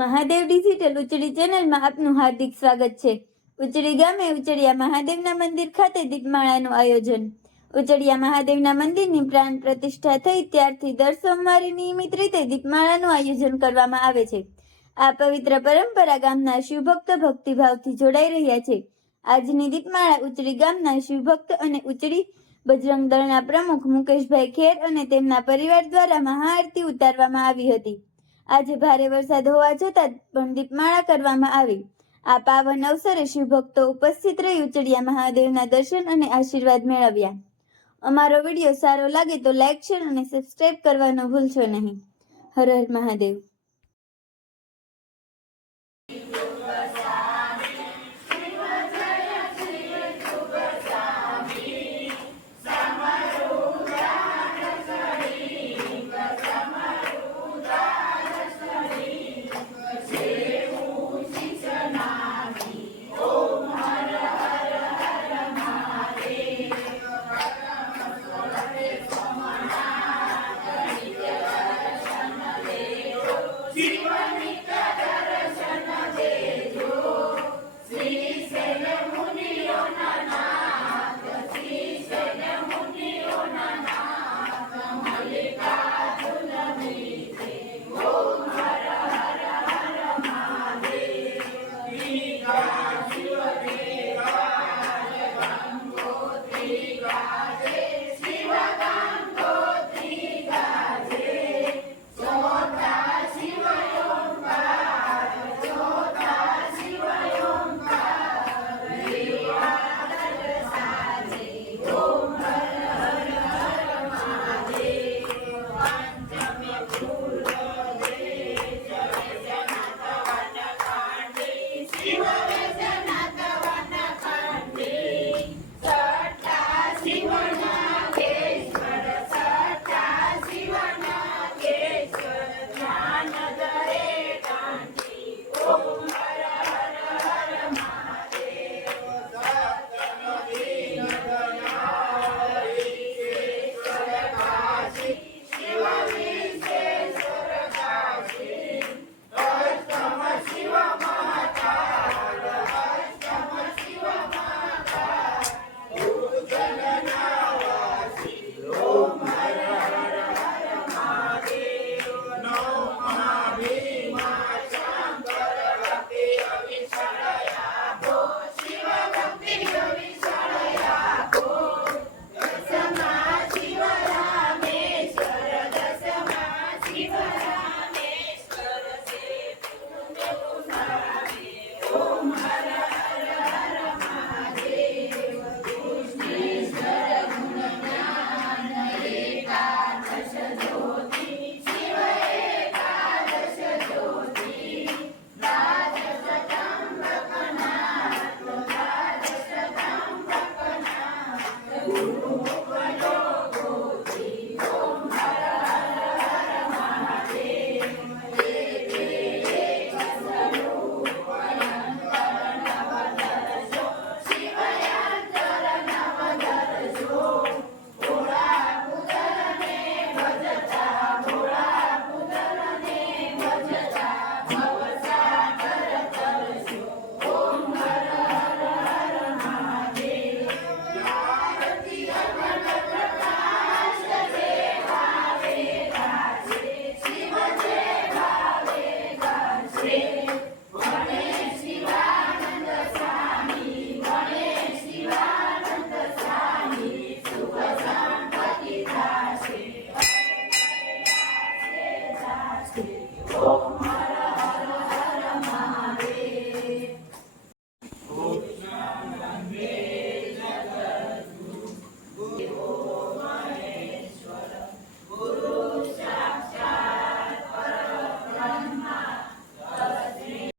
મહાદેવ ડિજિટલ ઉચડી ચેનલમાં આપનું હાર્દિક સ્વાગત છે. ઉચડી ગામે ઉચડિયા મહાદેવના મંદિર ખાતે દીપમાળાનું આયોજન. ઉચડિયા મહાદેવના મંદિરની પ્રાણ પ્રતિષ્ઠા થઈ ત્યારથી દર સોમવારે નિયમિત રીતે દીપમાળાનું આયોજન કરવામાં આવે છે. આ પવિત્ર પરંપરા ગામના શિવભક્ત ભક્તિભાવથી જોડાઈ રહ્યા છે. આજની દીપમાળા ઉચડી ગામના શિવભક્ત અને ઉચડી બજરંગ દળના પ્રમુખ મુકેશભાઈ ખેર અને તેમના પરિવાર દ્વારા મહાઆરતી ઉતારવામાં આવી હતી. આજે ભારે વરસાદ હોવા છતાં પણ દીપમાળા કરવામાં આવી. આ પાવન અવસરે શિવભક્તો ઉપસ્થિત રહી ઉચડિયા મહાદેવના દર્શન અને આશીર્વાદ મેળવ્યા. અમારો વિડીયો સારો લાગે તો લાઈક, શેર અને સબસ્ક્રાઇબ કરવાનું ભૂલશો નહીં. હર હર મહાદેવ.